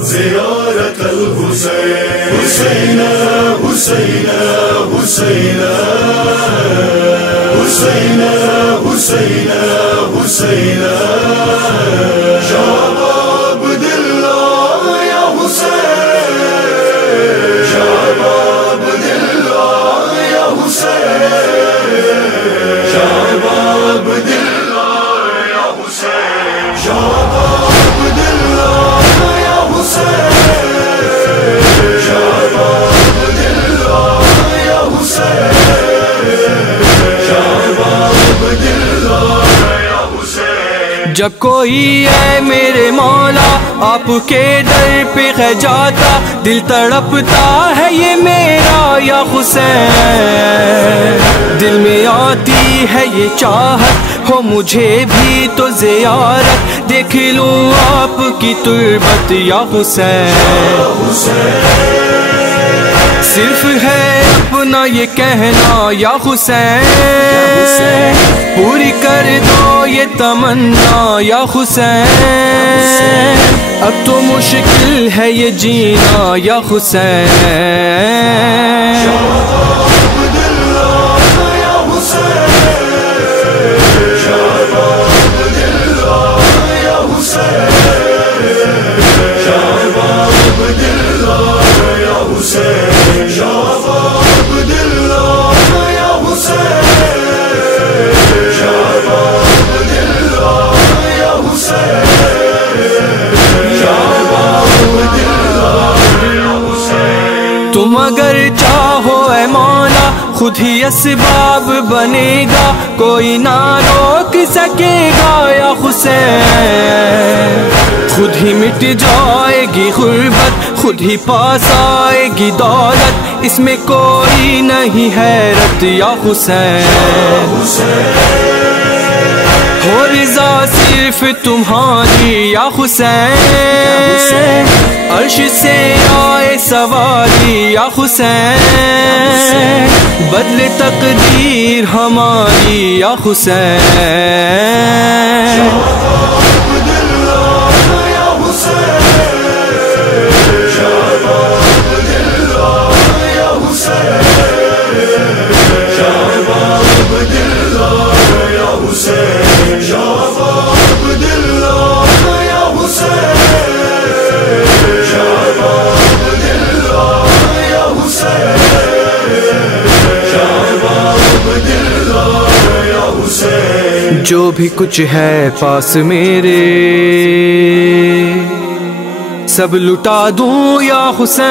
زيارة الحسين حسين حسين حسين حسين حسين حسين شعب عبد الله يا حسين شعب عبد الله يا حسين شعب عبد الله يا حسين شعب عبد الله يا حسين شعب عبد الله يا حسين شعب عبد الله يا حسين جب کوئی ہے میرے مولا آپ کے در پہ ہے جاتا دل تڑپتا ہے یہ میرا یا حسین دل میں آتی ہے یہ چاہت ہو مجھے بھی تو زیارت دیکھ لوں آپ کی تربت یا حسین صرف ہے اپنا یہ کہنا یا حسین پوری کر دو یہ تمنا یا حسین اب تو مشکل ہے یہ جینا یا حسین تم اگر چاہو اے مولا خود ہی اسباب بنے گا کوئی نہ روک سکے گا یا حسین خود ہی مٹ جائے گی غربت خود ہی پاس آئے گی دولت اس میں کوئی نہیں حیرت یا حسین ہو رضا صرف تمہاری یا حسین عرش سے آئے سواری یا حسین بدل تقدیر ہماری یا حسین جو بھی کچھ ہے پاس میرے سب لٹا دوں یا حسین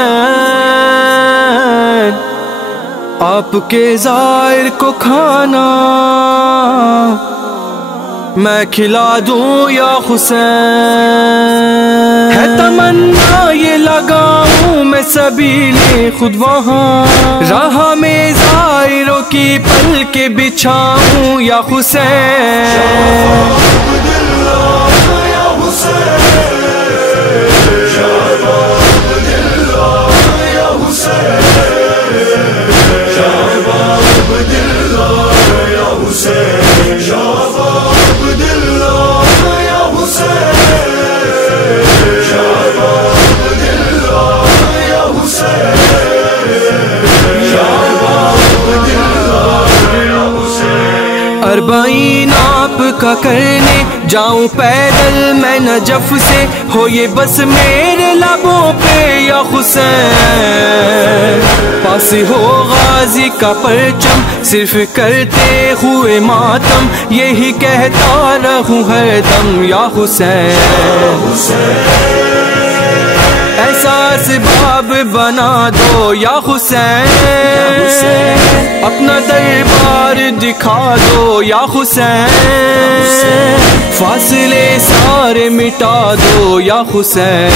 آپ کے زائر کو کھانا میں کھلا دوں یا حسین ہے تمنا یہ لگاؤں میں سبیل خود وہاں راہ میں زائروں کی پل کے بچھاؤں یا حسین اربعین آپ کا کرنے جاؤں پیدل میں نجف سے ہو یہ بس میرے لبوں پہ یا حسین پاس ہو غازی کا پرچم صرف کرتے ہوئے ماتم یہی کہتا رہوں ہر دم یا حسین ایسا اسباب بنا دو یا حسین اپنا دربار دکھا دو یا حسین فاصلے سارے مٹا دو یا حسین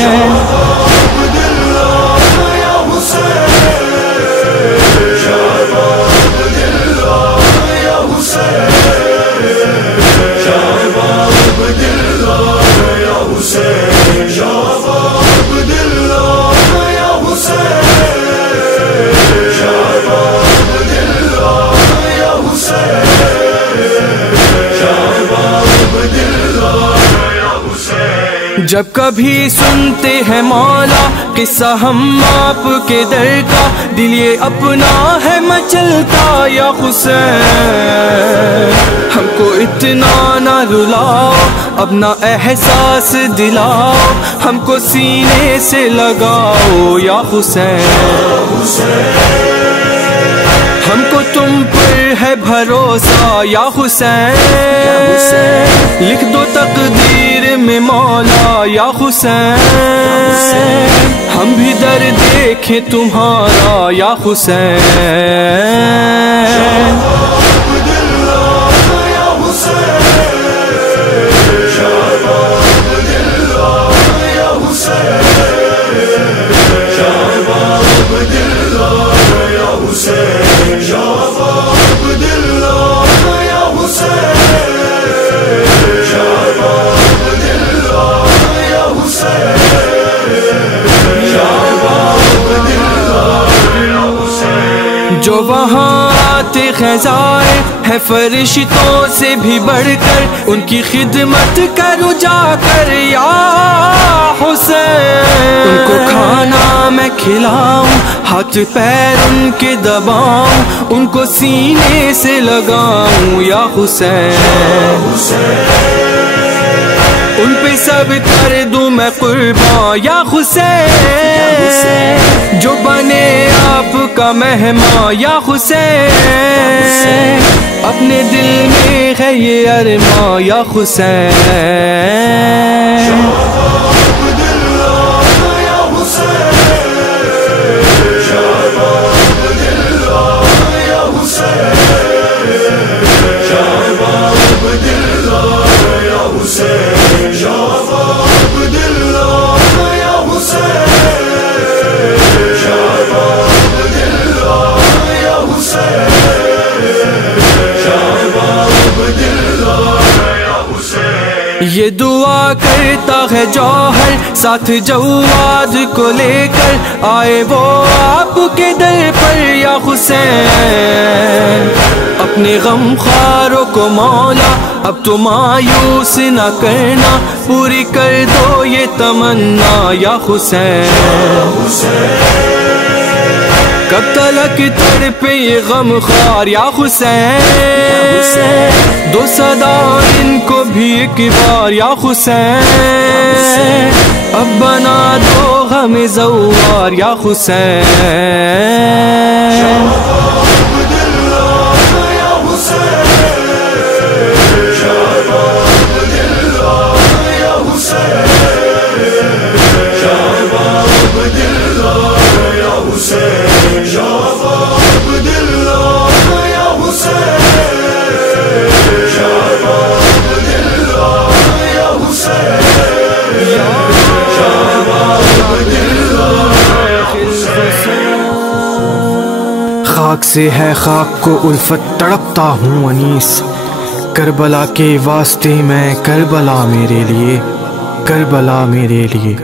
شعب عبد الله جب کبھی سنتے ہیں مولا قصہ ہم آپ کے در کا، دل یہ اپنا ہے مچلتا یا حسین، ہم کو اتنا نہ رلاؤ، اپنا احساس دلاؤ، ہم کو سینے سے لگاؤ یا حسین، ہم کو تم پر ہے بھروسہ یا حسین، لکھ دو تقدیر میں مولا یا حسین، ہم بھی در دیکھیں تمہارا یا حسین۔ جو وہاں آتے خزائے ہے فرشتوں سے بھی بڑھ کر، ان کی خدمت کرو جا کر یا حسین، ان کو کھانا میں کھلاؤں، ہاتھ پیر ان کے دباؤں، ان کو سینے سے لگاؤں یا حسین، ان پہ سب کر دوں میں قربان یا حسین، جو بنے آپ کا مہمان یا حسین، اپنے دل میں ہے یہ ارمان یا حسین۔ یہ دعا کرتا ہے جوہر ساتھ جواد کو لے کر، آئے وہ آپ کے در پر یا حسین، اپنے غم خواروں کو مولا اب تو مایوس نہ کرنا، پوری کر دو یہ تمنا یا حسین، کب تلک تڑپے یہ غم خوار یا حسین، دو صدا ان کو بھی ایک بار یا حسین، اب بنا دو غم زوار یا حسین۔ خاک سے ہے خاک کو الفت تڑپتا ہوں انیس، کربلا کے واسطے میں کربلا میرے لیے، کربلا میرے لیے۔